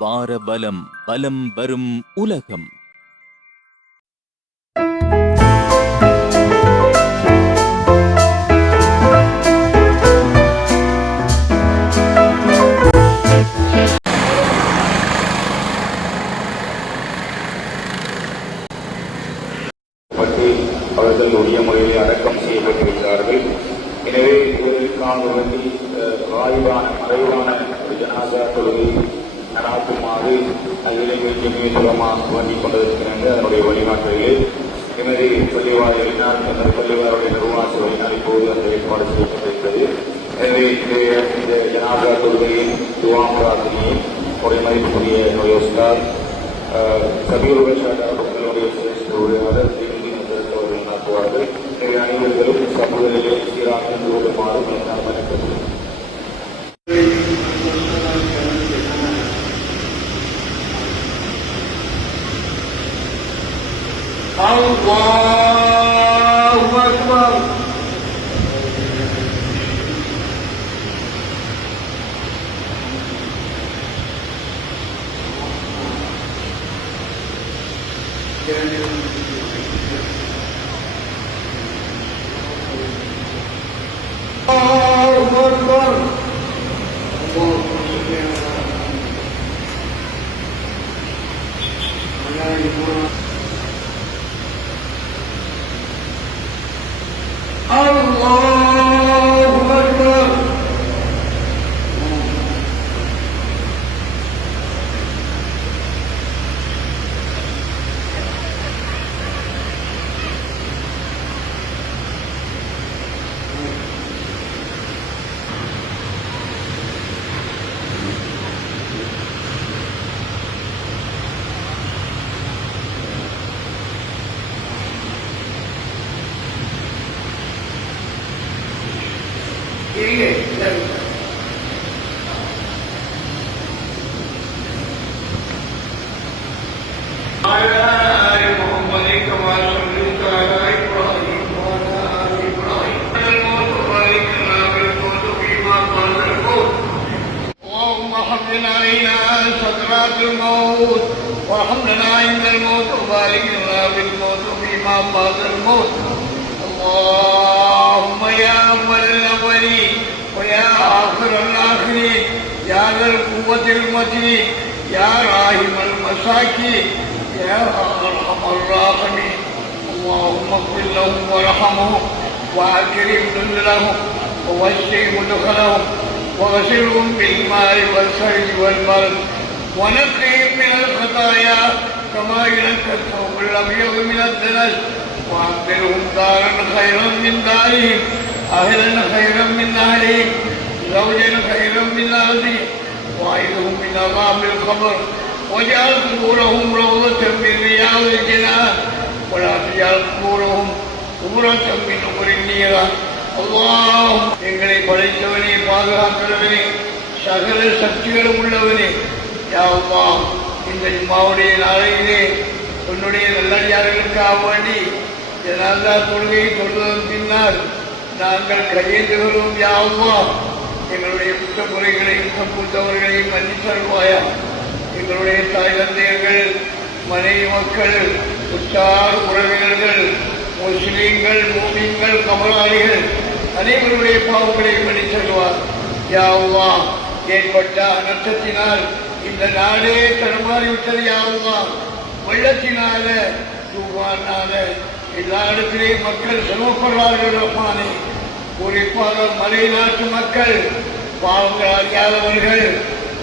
வார பலம் பலம் வரும் உலகம். அவர்கள் உரிய முறையில் அடக்கம் செய்யப்பட்டிருக்கிறார்கள். எனவே இவர்களுக்கான வேண்டி மறைவான ஒரு ஜனாதா தொழுகை நடாத்துமாறு அதிலே வைத்தியமே சுலமாக வேண்டிக் கொண்டிருக்கிறாங்க அதனுடைய வழிகாட்டுகளிலே எனவே பள்ளிவாரிகளினால் அந்த பள்ளிவாருடைய நிர்வாகங்களினால் இப்போது அந்த ஏற்பாடு செய்யப்பட்டிருக்கிறது. எனவே இந்த ஜனாதா தொழுகையின் துவாம் பிரார்த்தனையை உடைய மதிப்புக்குரிய என்னுடைய உஸ்தாத் கபீர் அவர்களுடைய சிரேஷ்ட உரையாளர் அவர்கள் நடத்துவார்கள் எனவே அனைவர்களும் சமூகத்திலே Allahu Akbar. Thank you. إيه على آل محمد كما صليت على إبراهيم الموت عليك ما بالموت فيما الموت اللهم علينا سكرات الموت. وحملنا الموت وبارك لنا بالموت فيما الموت اللهم يا من آخر الآخرين يا ذا القوة المتين. يا راحم المساكين. يا أرحم الراحمين. اللهم اغفر لهم وارحمهم. وأكرم نزلهم ووسع مدخلهم. واغسلهم بالماء والثلج والبرد. ونقهم من الخطايا. كما ينقى الثوب الأبيض من الدنس. وأبدلهم دارا خيرا من دارهم. أهلا خيرا من أهلهم. زوجا خيرا من اهلهم واعذهم من عذاب القبر واجعل قبورهم روضة من رياض الجنان ولا تجعل قبورهم قبرة من قبر النيران அல்லாஹ் எங்களை படைத்தவனே பாதுகாக்கிறவனே சகல சக்திகளும் உள்ளவனே யாவா இந்த இம்மாவுடைய நாளையிலே உன்னுடைய நல்லடியார்களுக்காக வேண்டி ஜனாதா தொழுகையை தொழுவதன் பின்னால் நாங்கள் கையேந்துகிறோம் யாவா எங்களுடைய குற்ற முறைகளையும் தப்புத்தவர்களையும் மன்னித்தருவாயா? எங்களுடைய தாய் தந்தையர்கள் மனைவி மக்கள் உற்றார் உறவினர்கள் முஸ்லீம்கள் மூமியங்கள் கமலாளிகள் அனைவருடைய பாவங்களை மன்னித்தருவார். யாவுமா ஏற்பட்ட அனர்த்தத்தினால் இந்த நாடே தடுமாறிவிட்டது யாவுமா வெள்ளத்தினால தூவானால எல்லா இடத்திலேயும் மக்கள் சிரமப்படுவார்கள் ரஹ்மானே. குறிப்பாக மலை நாட்டு மக்கள் பாவங்கள் அறியாதவர்கள்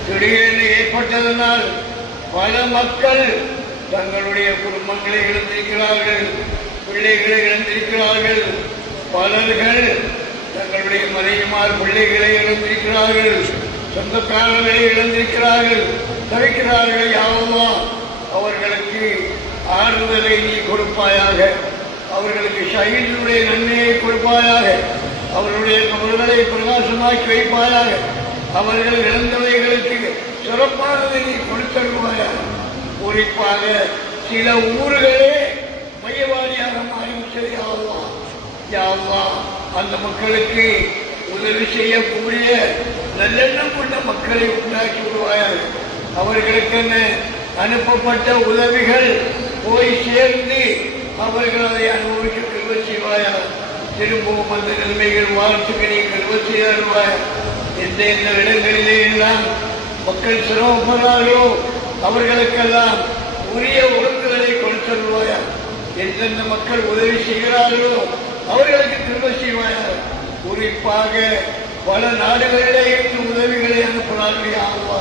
திடீரென்று ஏற்பட்டதனால் பல மக்கள் தங்களுடைய குடும்பங்களை இழந்திருக்கிறார்கள் பிள்ளைகளை இழந்திருக்கிறார்கள். பலர்கள் தங்களுடைய மனைவிமார் பிள்ளைகளை இழந்திருக்கிறார்கள் சொந்தக்காரர்களை இழந்திருக்கிறார்கள் தவிக்கிறார்கள். யாவா அவர்களுக்கு ஆறுதலை நீ கொடுப்பாயாக. அவர்களுக்கு ஷஹீதுடைய நன்மையை கொடுப்பாயாக. அவர்களுடைய கபல்களை பிரகாசமாக்கி வைப்பாயாக. அவர்கள் இழந்தவைகளுக்கு சிறப்பானதை நீ கொடுத்தருவாயாக குறிப்பாக சில ஊர்களே மையவாடியாக மாறிவிட்டது யாவா. யாவா அந்த மக்களுக்கு உதவி செய்யக்கூடிய நல்லெண்ணம் கொண்ட மக்களை உண்டாக்கி விடுவாயாக. அவர்களுக்கென அனுப்பப்பட்ட உதவிகள் போய் சேர்ந்து அவர்கள் அதை அனுபவிக்க திரும்பவும் அந்த நிலைமைகள் வாழ்த்துக்கு நீ கிருப எந்த எந்த இடங்களிலே எல்லாம் மக்கள் சிரமப்படுறார்களோ அவர்களுக்கெல்லாம் உரிய ஒழுங்குகளை கொடுத்தருவாயா எந்தெந்த மக்கள் உதவி செய்கிறார்களோ அவர்களுக்கு திரும்ப செய்வாயா. குறிப்பாக பல நாடுகளிலே இருந்து உதவிகளை அனுப்பினார்கள் யாவா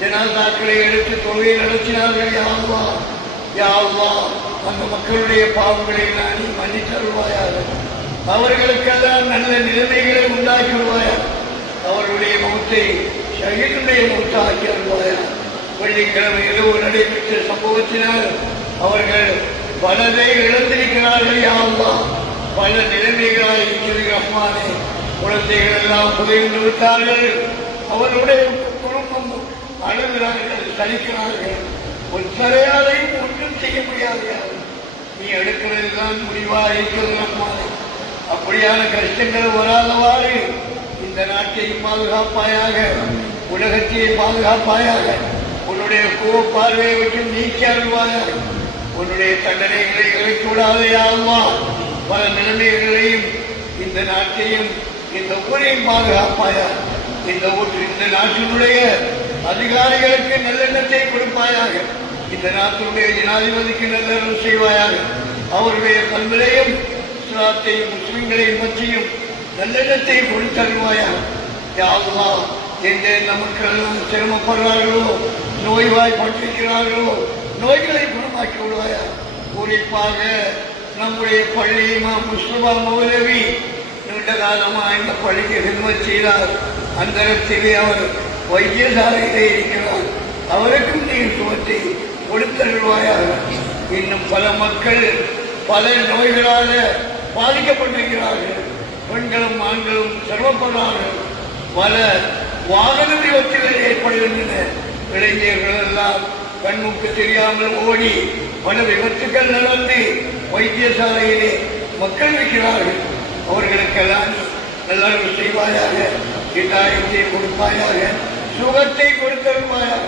ஜனாதாக்களை எடுத்து தொழிலை நடத்தினார்கள் யாவா யாவா அந்த மக்களுடைய பாவங்களை நான் மன்னித்தருவாயாக அவர்களுக்கெல்லாம் நல்ல நிலைமைகளை உண்டாக்கி விடுவாயா அவர்களுடைய முகத்தை ஷஹீதுடைய முகத்தாக்கி வருவாயா? வெள்ளிக்கிழமை இரவு நடைபெற்ற சம்பவத்தினால் அவர்கள் பலதை இழந்திருக்கிறார்கள் யாருமா பல நிலைமைகளாக இருக்கிறது ரஹ்மானே. குழந்தைகள் எல்லாம் புதைந்து விட்டார்கள். அவர்களுடைய குடும்பம் அழுகிறார்கள் சலிக்கிறார்கள். ஒரு சரையாலையும் ஒன்றும் செய்ய முடியாது நீ எடுக்கிறதுதான் முடிவாக இருக்கிறது ரஹ்மானே. அப்படியான கஷ்டங்கள் வராதவாறு இந்த நாட்டையும் பாதுகாப்பாயாக உலகத்தையும் பாதுகாப்பாயாக உன்னுடைய கோப்பார்வையை விட்டு நீக்கி அருள்வாயாக உன்னுடைய தண்டனைகளை இறைக்கூடாதே ஆழ்வா பல நிலைமைகளையும் இந்த நாட்டையும் இந்த ஊரையும் பாதுகாப்பாயா? இந்த ஊற்று இந்த நாட்டினுடைய அதிகாரிகளுக்கு நல்லெண்ணத்தை கொடுப்பாயாக இந்த நாட்டினுடைய ஜனாதிபதிக்கு நல்லெண்ணம் செய்வாயாக அவருடைய கல்விலையும் இஸ்லாத்தையும் முஸ்லிம்களையும் பற்றியும் நல்லெண்ணத்தை கொடுத்தருவாயா யாருமா எங்கே நமக்கு சிரமப்படுறார்களோ நோய்வாய்ப்பட்டிருக்கிறார்களோ நோய்களை குணமாக்கி விடுவாயா? குறிப்பாக நம்முடைய பள்ளி முஸ்லிமா மௌலவி நீண்ட காலமாக இந்த பள்ளிக்கு ஹிதமத் செய்தார். அந்த இடத்திலே அவர் வைத்தியசாலையிலே இருக்கிறார். அவருக்கும் நீர் சுகத்தை கொடுத்தருள்வாயாக. இன்னும் பல மக்கள் பல நோய்களால பாதிக்கப்பட்டிருக்கிறார்கள். பெண்களும் ஆண்களும் சிரமப்படுறார்கள் பல வாகன விபத்துகள் ஏற்படுகின்றன. இளைஞர்கள் எல்லாம் கண்முக்கு தெரியாமல் ஓடி பல விபத்துக்கள் நடந்து வைத்தியசாலையிலே மக்கள் இருக்கிறார்கள். அவர்களுக்கெல்லாம் எல்லாரும் செய்வாயாக இதாயத்தை கொடுப்பாயாக சுகத்தை கொடுத்தருவாயாக.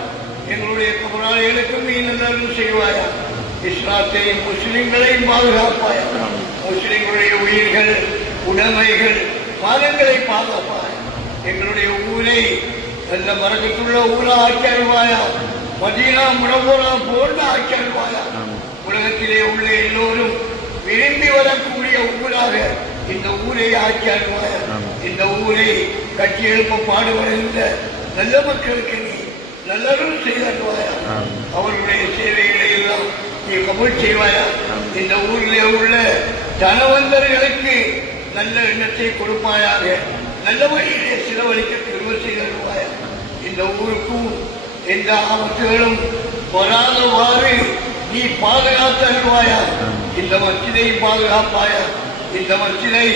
எங்களுடைய குமராளிகளுக்கும் நீ நல்லதும் செய்வாயா இஸ்லாத்தையும் முஸ்லிம்களையும் பாதுகாப்பாயா உயிர்கள் உடைமைகள் பாதங்களை பாதுகாப்பாயா எங்களுடைய ஊரை நல்ல மரகத்துள்ள ஊரா ஆக்கி அருவாயா மதீனா முடபுரா போன்ற ஆக்கி அருவாயா உலகத்திலே உள்ள எல்லோரும் விரும்பி வரக்கூடிய ஊராக இந்த ஊரை ஆக்கி அருவாயா இந்த ஊரை கட்டி எழுப்ப பாடுபடுகின்ற நல்ல மக்களுக்கு நீ நல்லதும் செய்தருவாயா அவர்களுடைய சேவைகளை எல்லாம் நீ கபூல் செய்வாயா? இந்த ஊரிலே உள்ள தனவந்தர்களுக்கு நல்ல எண்ணத்தை கொடுப்பாயாக நல்ல வழியிலே சிலவழிக்க திரும்ப செய்திருப்பாய் இந்த ஊருக்கும் எந்த ஆபத்துகளும் வராதவாறு நீ பாதுகாத்தருவாயா? இந்த மச்சினை பாதுகாப்பாயா? இந்த மச்சினை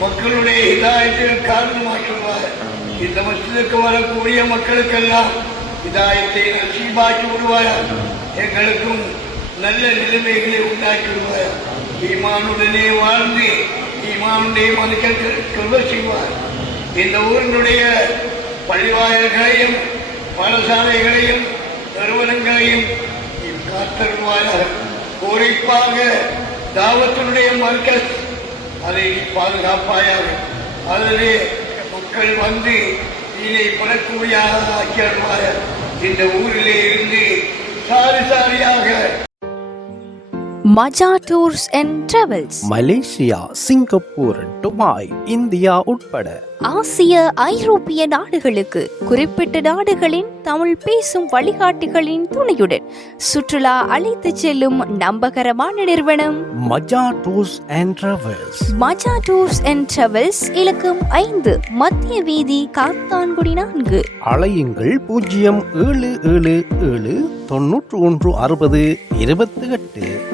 மக்களுடைய இதாயத்தின் காரணமாக்குவாயா இந்த மசிதுக்கு வரக்கூடிய மக்களுக்கெல்லாம் இதாயத்தை நசீபாக்கி விடுவாயா? எங்களுக்கும் நல்ல நிலைமைகளை உண்டாக்கி விடுவாயா ஈமானுடனே வாழ்ந்து ஈமானுடைய மனுக்களுக்கு கிருப செய்வார். இந்த ஊரினுடைய பள்ளிவாயல்களையும் பாடசாலைகளையும் நிறுவனங்களையும் காத்தருவாயாக குறிப்பாக தாவத்தினுடைய மர்க்கஸ் அதை பாதுகாப்பாயாக அதிலே மக்கள் வந்து இதை பெறக்கூடிய ஆக்கி இந்த ஊரிலே இருந்து சாரி சாரியாக Maja tours and travels. Malaysia Singapore Dubai India உட்பட. ஆசிய ஐரோப்பிய நாடுகளுக்கு குறிப்பிட்ட நாடுகளின் தமிழ் பேசும் வழிகாட்டிகளின் துணையுடன் சுற்றுலா அழைத்துச் செல்லும் நம்பகரமான நிறுவனம். Maja tours and travels. Maja tours and travels இலக்கம் ஐந்து மத்திய வீதி காத்தான்குடி நான்கு. அலையுங்கள் பூஜ்ஜியம் ஏழு ஏழு ஏழு தொன்னூற்று ஒன்று அறுபது இருபத்தி எட்டு